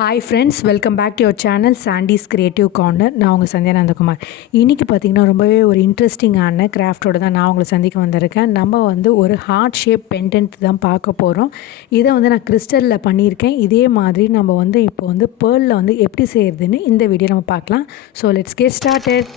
Hi friends, welcome back to your channel Sandy's creative corner. நான் உங்கள் சந்தியா நந்தகுமார். இன்றைக்கி பார்த்திங்கன்னா ரொம்பவே ஒரு இன்ட்ரெஸ்டிங்கான கிராஃப்டோடு தான் நான் உங்களை சந்திக்க வந்திருக்கேன். நம்ம ஒரு ஹார்ட் ஷேப் பெண்டன்ட் தான் பார்க்க போகிறோம். இதை நான் கிறிஸ்டலில் பண்ணியிருக்கேன். இதே மாதிரி நம்ம இப்போ பேர்லில் எப்படி செய்கிறதுன்னு இந்த வீடியோ நம்ம பார்க்கலாம். So let's get started.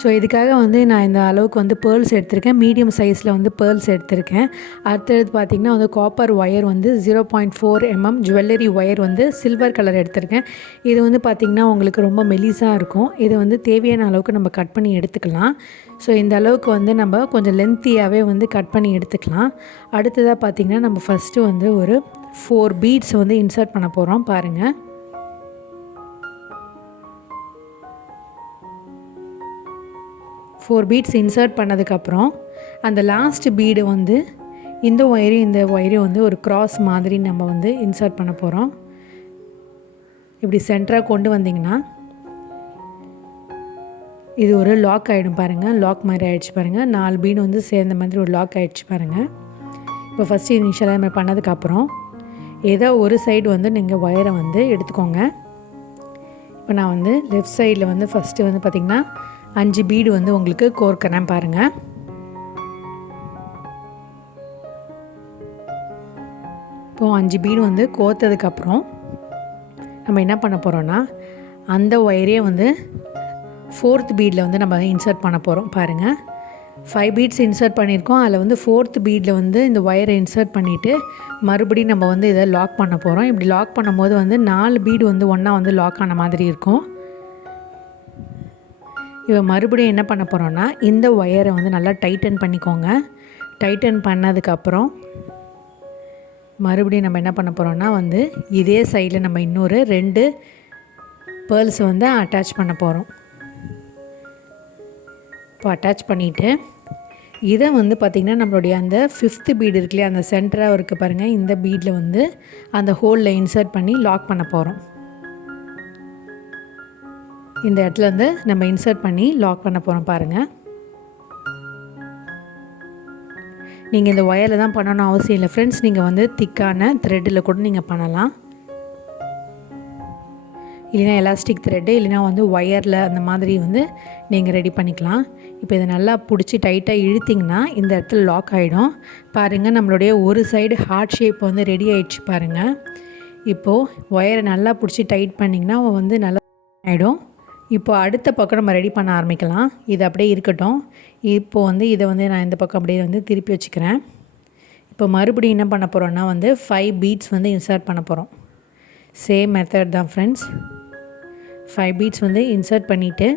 So இதுக்காக நான் இந்த அளவுக்கு பேர்ல்ஸ் எடுத்திருக்கேன். மீடியம் சைஸில் பேர்ல்ஸ் எடுத்திருக்கேன். அடுத்தது பார்த்திங்கன்னா copper wire 0.4 mm jewellery wire silver colour எடுத்திருக்கேன். இது பார்த்திங்கன்னா உங்களுக்கு ரொம்ப மெலிசாக இருக்கும். இது தேவையான அளவுக்கு நம்ம கட் பண்ணி எடுத்துக்கலாம். ஸோ இந்த அளவுக்கு நம்ம கொஞ்சம் லென்த்தியாகவே கட் பண்ணி எடுத்துக்கலாம். அடுத்ததாக பார்த்திங்கன்னா நம்ம ஃபஸ்ட்டு ஒரு 4 பீட்ஸ் இன்சர்ட் பண்ண போகிறோம். பாருங்கள், 4 பீட்ஸ் இன்சர்ட் பண்ணதுக்கப்புறம் அந்த லாஸ்ட் பீடு இந்த ஒயரையும் ஒரு க்ராஸ் மாதிரி நம்ம இன்சர்ட் பண்ண போகிறோம். இப்படி சென்டராக கொண்டு வந்திங்கன்னா இது ஒரு லாக் ஆகிடும். பாருங்கள், லாக் மாதிரி ஆகிடுச்சு. பாருங்கள், 4 பீடு சேர்ந்த மாதிரி ஒரு லாக் ஆகிடுச்சு. பாருங்கள், இப்போ ஃபஸ்ட்டு இனிஷியலாக மாதிரி பண்ணதுக்கப்புறம் ஏதோ ஒரு சைடு நீங்கள் ஒயரை எடுத்துக்கோங்க. இப்போ நான் லெஃப்ட் சைடில் ஃபஸ்ட்டு பார்த்திங்கன்னா 5 பீடு உங்களுக்கு கோர்க்கிறேன். பாருங்கள், இப்போது 5 பீடு கோர்த்ததுக்கப்புறம் நம்ம என்ன பண்ண போகிறோன்னா அந்த ஒயரே 4th பீடில் நம்ம இன்சர்ட் பண்ண போகிறோம். பாருங்கள், 5 பீட்ஸ் இன்சர்ட் பண்ணியிருக்கோம். அதில் 4th பீடில் இந்த ஒயரை இன்சர்ட் பண்ணிவிட்டு மறுபடியும் நம்ம இதை லாக் பண்ண போகிறோம். இப்படி லாக் பண்ணும்போது 4 பீடு ஒன்றா லாக் ஆன மாதிரி இருக்கும். இப்போ மறுபடியும் என்ன பண்ண போகிறோன்னா இந்த ஒயரை நல்லா டைட்டன் பண்ணிக்கோங்க. டைட்டன் பண்ணதுக்கப்புறம் மறுபடியும் நம்ம என்ன பண்ண போகிறோன்னா இதே சைடில் நம்ம இன்னொரு 2 பேர்ல்ஸ் அட்டாச் பண்ண போகிறோம். இப்போ அட்டாச் பண்ணிவிட்டு இதை பார்த்திங்கன்னா நம்மளுடைய அந்த 5th பீடு இருக்குல்லையா, அந்த சென்டராக இருக்குது பாருங்கள், இந்த பீடில் அந்த ஹோலில் இன்சர்ட் பண்ணி லாக் பண்ண போகிறோம். இந்த இடத்துல நம்ம இன்சர்ட் பண்ணி லாக் பண்ண போகிறோம். பாருங்கள், நீங்கள் இந்த ஒயரில் தான் பண்ணணும் அவசியம் இல்லை ஃப்ரெண்ட்ஸ். நீங்கள் திக்கான த்ரெட்டில் கூட நீங்கள் பண்ணலாம். இல்லைனா எலாஸ்டிக் த்ரெட்டு, இல்லைனா ஒயரில் அந்த மாதிரி நீங்கள் ரெடி பண்ணிக்கலாம். இப்போ இதை நல்லா பிடிச்சி டைட்டாக இழுத்திங்கன்னா இந்த இடத்துல லாக் ஆகிடும். பாருங்கள், நம்மளுடைய ஒரு சைடு ஹார்ட் ஷேப் ரெடி ஆகிடுச்சு. பாருங்கள், இப்போது ஒயரை நல்லா பிடிச்சி டைட் பண்ணிங்கன்னா நல்லா ஆகிடும். இப்போ அடுத்த பக்கம் நம்ம ரெடி பண்ண ஆரம்பிக்கலாம். இது அப்படியே இருக்கட்டும். இப்போது இதை நான் இந்த பக்கம் அப்படியே திருப்பி வச்சுக்கிறேன். இப்போ மறுபடியும் என்ன பண்ண போகிறோன்னா 5 பீட்ஸ் இன்சர்ட் பண்ண போகிறோம். சேம் மெத்தட் தான் ஃப்ரெண்ட்ஸ். 5 பீட்ஸ் இன்சர்ட் பண்ணிவிட்டு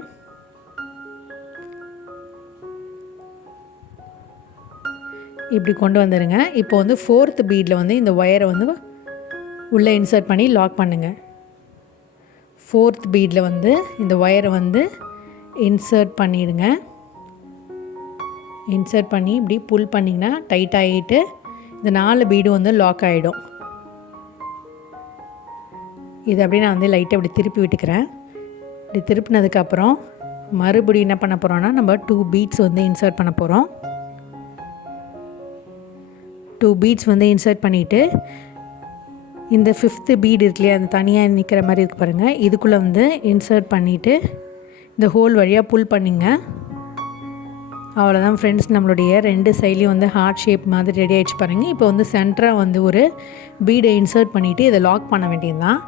இப்படி கொண்டு வந்துடுங்க. இப்போ 4th பீடில் இந்த ஒயரை உள்ளே இன்சர்ட் பண்ணி லாக் பண்ணுங்கள். 4th பீடில் இந்த ஒயரை இன்சர்ட் பண்ணிவிடுங்க. இன்சர்ட் பண்ணி இப்படி புல் பண்ணிங்கன்னா டைட் ஆகிட்டு இந்த 4 பீடு லாக் ஆகிடும். இது அப்படியே நான் லைட்டாக இப்படி திருப்பி விட்டுக்கிறேன். இப்படி திருப்பினதுக்கப்புறம் மறுபடியும் என்ன பண்ண போகிறோன்னா நம்ம 2 பீட்ஸ் இன்சர்ட் பண்ண போகிறோம். 2 பீட்ஸ் இன்சர்ட் பண்ணிவிட்டு இந்த 5th பீடு இருக்குல்லையா, அந்த தனியாக நிற்கிற மாதிரி இருக்குது பாருங்கள், இதுக்குள்ளே இன்சர்ட் பண்ணிவிட்டு இந்த ஹோல் வழியாக புல் பண்ணிங்க. அவ்வளோதான் ஃப்ரெண்ட்ஸ், நம்மளுடைய 2 சைட்லேயும் ஹார்ட் ஷேப் மாதிரி ரெடி ஆகிடுச்சு. பாருங்கள், இப்போ சென்டராக ஒரு பீடை இன்சர்ட் பண்ணிவிட்டு இதை லாக் பண்ண வேண்டியது தான்.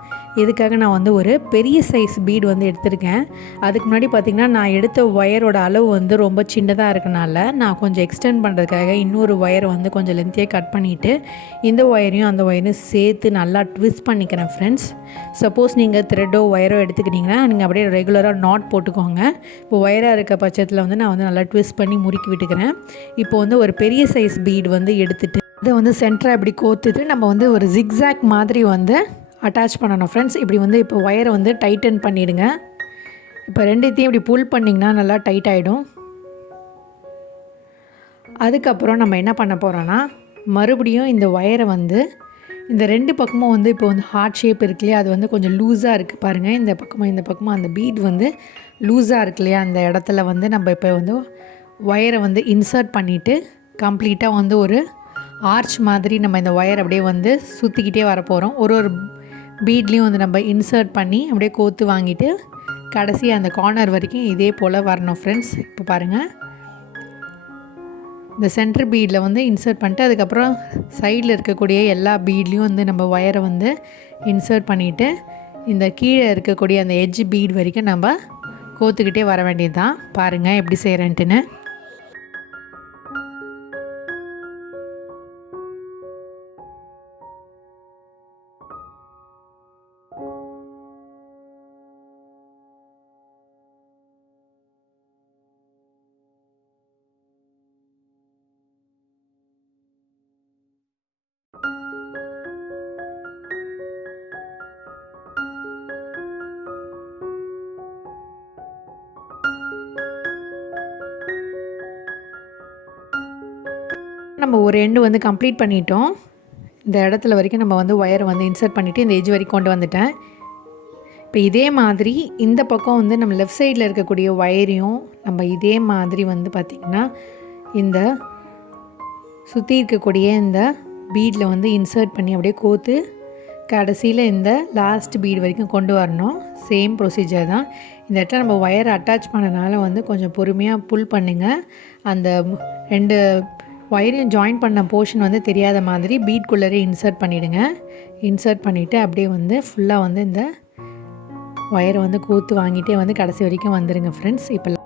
இதுக்காக நான் ஒரு பெரிய சைஸ் பீடு எடுத்திருக்கேன். அதுக்கு முன்னாடி பார்த்திங்கன்னா நான் எடுத்த ஒயரோட அளவு ரொம்ப சின்னதாக இருக்கனால நான் கொஞ்சம் எக்ஸ்டெண்ட் பண்ணுறதுக்காக இன்னொரு ஒயரை கொஞ்சம் லென்த்தியாக கட் பண்ணிவிட்டு இந்த ஒயரையும் அந்த ஒயரையும் சேர்த்து நல்லா ட்விஸ்ட் பண்ணிக்கிறேன் ஃப்ரெண்ட்ஸ். சப்போஸ் நீங்கள் த்ரெட்டோ ஒயரோ எடுத்துக்கிட்டிங்கன்னா நீங்கள் அப்படியே ரெகுலராக நாட் போட்டுக்கோங்க. இப்போ ஒயராக இருக்க பட்சத்தில் நான் நல்லா ட்விஸ்ட் பண்ணி முறுக்கி விட்டுக்கிறேன். இப்போ ஒரு பெரிய சைஸ் பீடு எடுத்துகிட்டு இதை சென்டராக இப்படி கோத்துட்டு நம்ம ஒரு ஜிக்ஸாக் மாதிரி அட்டாச் பண்ணணும் ஃப்ரெண்ட்ஸ். இப்படி இப்போ ஒயரை டைட்டன் பண்ணிவிடுங்க. இப்போ 2த்தையும் இப்படி புல் பண்ணிங்கன்னா நல்லா டைட் ஆகிடும். அதுக்கப்புறம் நம்ம என்ன பண்ண போகிறோன்னா மறுபடியும் இந்த ஒயரை இந்த 2 பக்கமும் இப்போ ஹார்ட் ஷேப் இருக்கு இல்லையா, அது கொஞ்சம் லூஸாக இருக்குது. பாருங்கள், இந்த பக்கமும் அந்த பீட் லூஸாக இருக்கு இல்லையா, அந்த இடத்துல நம்ம இப்போ ஒயரை இன்சர்ட் பண்ணிவிட்டு கம்ப்ளீட்டாக வந்து ஒரு ஆர்ச் மாதிரி நம்ம இந்த ஒயர் அப்படியே வந்து சுற்றிக்கிட்டே வர போகிறோம். ஒரு பீட்லேயும் வந்து நம்ம இன்சர்ட் பண்ணி அப்படியே கோத்து வாங்கிட்டு கடைசி அந்த கார்னர் வரைக்கும் இதே போல் வரணும் ஃப்ரெண்ட்ஸ். இப்போ பாருங்கள், இந்த சென்டர் பீடில் வந்து இன்சர்ட் பண்ணிட்டு அதுக்கப்புறம் சைடில் இருக்கக்கூடிய எல்லா பீட்லேயும் வந்து நம்ம ஒயரை வந்து இன்சர்ட் பண்ணிவிட்டு இந்த கீழே இருக்கக்கூடிய அந்த எட்ஜ் பீட் வரைக்கும் நம்ம கோத்துக்கிட்டே வர வேண்டியது தான். பாருங்கள் எப்படி செய்கிறேன்ட்டுன்னு. நம்ம ஒரு எண்டு வந்து கம்ப்ளீட் பண்ணிட்டோம். இந்த இடத்துல வரைக்கும் நம்ம வந்து ஒயரை வந்து இன்சர்ட் பண்ணிவிட்டு இந்த எட்ஜ் வரைக்கும் கொண்டு வந்துட்டேன். இப்போ இதே மாதிரி இந்த பக்கம் வந்து நம்ம லெஃப்ட் சைடில் இருக்கக்கூடிய ஒயரையும் நம்ம இதே மாதிரி வந்து பார்த்திங்கன்னா இந்த சுற்றி இருக்கக்கூடிய இந்த பீடில் வந்து இன்சர்ட் பண்ணி அப்படியே கோத்து கடைசியில் இந்த லாஸ்ட் பீடு வரைக்கும் கொண்டு வரணும். சேம் ப்ரொசீஜர் தான். இந்த இடத்துல நம்ம ஒயரை அட்டாச் பண்ணனால வந்து கொஞ்சம் பொறுமையாக புல் பண்ணுங்கள். அந்த 2 ஒயரையும் ஜாயின் பண்ண போர்ஷன் வந்து தெரியாத மாதிரி பீட்குள்ளரே இன்சர்ட் பண்ணிவிடுங்க. இன்சர்ட் பண்ணிவிட்டு அப்படியே வந்து ஃபுல்லாக வந்து இந்த ஒயரை வந்து கோத்து வாங்கிட்டே வந்து கடைசி வரைக்கும் வந்துடுங்க ஃப்ரெண்ட்ஸ். இப்போ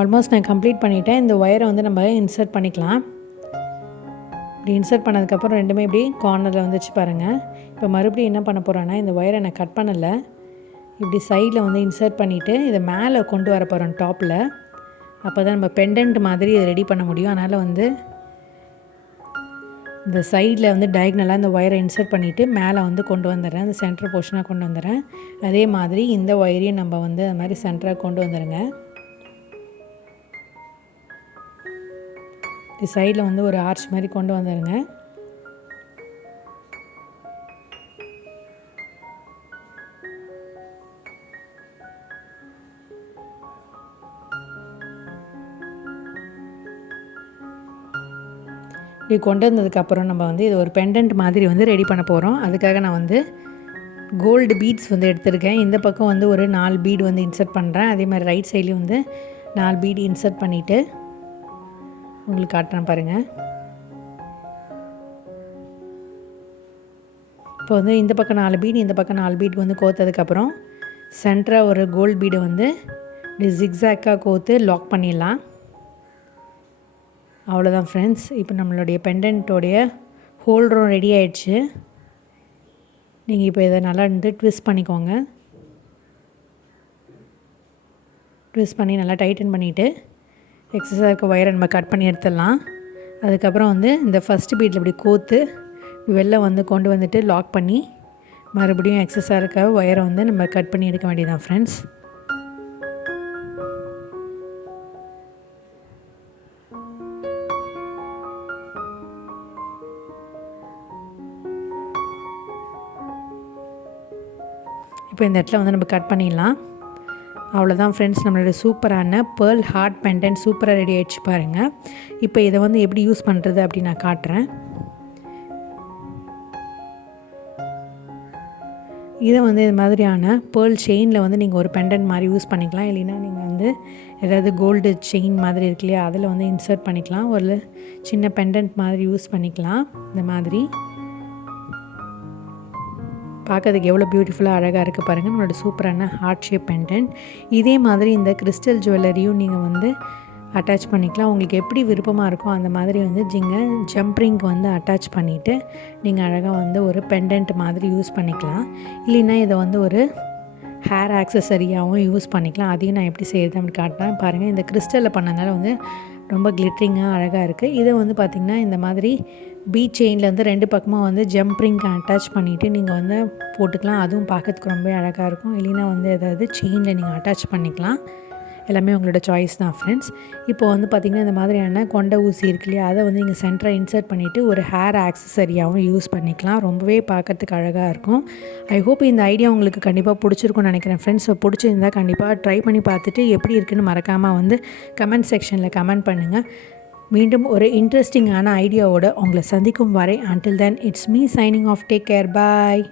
ஆல்மோஸ்ட் நான் கம்ப்ளீட் பண்ணிவிட்டேன். இந்த ஒயரை வந்து நம்ம இன்சர்ட் பண்ணிக்கலாம். இப்படி இன்சர்ட் பண்ணதுக்கப்புறம் ரெண்டுமே இப்படி கார்னரில் வந்துச்சு பாருங்கள். இப்போ மறுபடியும் என்ன பண்ண போகிறேன்னா இந்த ஒயரை நான் கட் பண்ணலை, இப்படி சைடில் வந்து இன்சர்ட் பண்ணிவிட்டு இதை மேலே கொண்டு வர போகிறோம் டாப்பில். அப்போ தான் நம்ம பெண்டன்ட் மாதிரி இதை ரெடி பண்ண முடியும். அதனால் வந்து இந்த சைடில் வந்து டயக்னலாக இந்த ஒயரை இன்சர்ட் பண்ணிவிட்டு மேலே வந்து கொண்டு வந்துடுறேன். இந்த சென்டர் போர்ஷனாக கொண்டு வந்துடுறேன். அதே மாதிரி இந்த ஒயரையும் நம்ம வந்து அது மாதிரி சென்டராக கொண்டு வந்துடுங்க. இது சைடில் வந்து ஒரு ஆர்ச் மாதிரி கொண்டு வந்துடுங்க. இப்படி கொண்டு வந்ததுக்கப்புறம் நம்ம வந்து இது ஒரு பெண்டன்ட் மாதிரி வந்து ரெடி பண்ண போகிறோம். அதுக்காக நான் வந்து கோல்டு பீட்ஸ் வந்து எடுத்திருக்கேன். இந்த பக்கம் வந்து ஒரு 4 பீடு வந்து இன்சர்ட் பண்ணுறேன். அதே மாதிரி ரைட் சைட்லேயும் வந்து 4 பீடு இன்சர்ட் பண்ணிவிட்டு உங்களுக்கு காட்டுறேன் பாருங்கள். இப்போ வந்து இந்த பக்கம் 4 பீடு இந்த பக்கம் 4 பீடு வந்து கோத்ததுக்கப்புறம் சென்டராக ஒரு கோல்டு பீடை வந்து இப்படி ஜிக்ஸாக்காக கோத்து லாக் பண்ணிடலாம். அவ்வளோதான் ஃப்ரெண்ட்ஸ். இப்போ நம்மளுடைய பெண்டன்ட்டோடைய ஹோல்டரும் ரெடி ஆகிடுச்சு. நீங்கள் இப்போ இதை நல்லா வந்து ட்விஸ்ட் பண்ணிக்கோங்க. ட்விஸ்ட் பண்ணி நல்லா டைட்டன் பண்ணிவிட்டு எக்ஸஸாக இருக்க ஒயரை நம்ம கட் பண்ணி எடுத்துடலாம். அதுக்கப்புறம் வந்து இந்த ஃபஸ்ட்டு பீட்டில் இப்படி கோத்து வெளில வந்து கொண்டு வந்துட்டு லாக் பண்ணி மறுபடியும் எக்ஸஸாக இருக்க ஒயரை வந்து நம்ம கட் பண்ணி எடுக்க வேண்டியதான் ஃப்ரெண்ட்ஸ். இப்போ இந்த இடத்துல வந்து நம்ம கட் பண்ணிடலாம். அவ்வளோதான் ஃப்ரெண்ட்ஸ், நம்மளோட சூப்பரான பேர்ல் ஹார்ட் பெண்டன்ட் சூப்பராக ரெடி ஆகிடுச்சு பாருங்கள். இப்போ இதை வந்து எப்படி யூஸ் பண்ணுறது அப்படி நான் காட்டுறேன். இதை வந்து இது மாதிரியான பேர்ல் செயினில் வந்து நீங்கள் ஒரு பெண்டன்ட் மாதிரி யூஸ் பண்ணிக்கலாம். இல்லைன்னா நீங்கள் வந்து ஏதாவது கோல்டு செயின் மாதிரி இருக்கு இல்லையா, அதில் வந்து இன்சர்ட் பண்ணிக்கலாம். ஒரு சின்ன பெண்டன்ட் மாதிரி யூஸ் பண்ணிக்கலாம். இந்த மாதிரி பார்க்கறதுக்கு எவ்வளோ பியூட்டிஃபுல்லாக அழகாக இருக்குது பாருங்கள். நம்மளோட சூப்பரான ஹார்ட் ஷேப் பெண்டன்ட். இதே மாதிரி இந்த கிறிஸ்டல் ஜுவல்லரியும் நீங்கள் வந்து அட்டாச் பண்ணிக்கலாம். உங்களுக்கு எப்படி விருப்பமாக இருக்கோ அந்த மாதிரி வந்து ஜம்ப்ரிங்க்கு வந்து அட்டாச் பண்ணிவிட்டு நீங்கள் அழகாக வந்து ஒரு பெண்டன்ட் மாதிரி யூஸ் பண்ணிக்கலாம். இல்லைன்னா இதை வந்து ஒரு ஹேர் ஆக்சஸரியாகவும் யூஸ் பண்ணிக்கலாம். அதையும் நான் எப்படி செய்கிறது அப்படின்னு காட்டுறேன் பாருங்கள். இந்த கிறிஸ்டலில் பண்ணனால வந்து ரொம்ப கிளிட்ரிங்காக அழகாக இருக்குது. இதை வந்து பார்த்திங்கன்னா இந்த மாதிரி பீட் செயின்லேருந்து 2 பக்கமாக வந்து ஜம்ப்ரிங்க்கு அட்டாச் பண்ணிவிட்டு நீங்கள் வந்து போட்டுக்கலாம். அதுவும் பார்க்கறதுக்கு ரொம்ப அழகாக இருக்கும். இல்லைன்னா வந்து ஏதாவது செயினில் நீங்கள் அட்டாச் பண்ணிக்கலாம். எல்லாமே உங்களோட சாய்ஸ் தான் ஃப்ரெண்ட்ஸ். இப்போ வந்து பார்த்திங்கன்னா இந்த மாதிரியான கொண்ட ஊசி இருக்கு இல்லையா, அதை வந்து நீங்கள் சென்டரை இன்சர்ட் பண்ணிவிட்டு ஒரு ஹேர் ஆக்சஸரியாகவும் யூஸ் பண்ணிக்கலாம். ரொம்பவே பார்க்கறதுக்கு அழகாக இருக்கும். ஐ ஹோப் இந்த ஐடியா உங்களுக்கு கண்டிப்பாக பிடிச்சிருக்கும்னு நினைக்கிறேன் ஃப்ரெண்ட்ஸ். ஸோ பிடிச்சிருந்தால் கண்டிப்பாக ட்ரை பண்ணி பார்த்துட்டு எப்படி இருக்குன்னு மறக்காமல் வந்து கமெண்ட் செக்ஷனில் கமெண்ட் பண்ணுங்கள். மீண்டும் ஒரு இன்ட்ரெஸ்டிங்கான ஐடியாவோட உங்களை சந்திக்கும் வரை until then it's me signing off. Take care. Bye.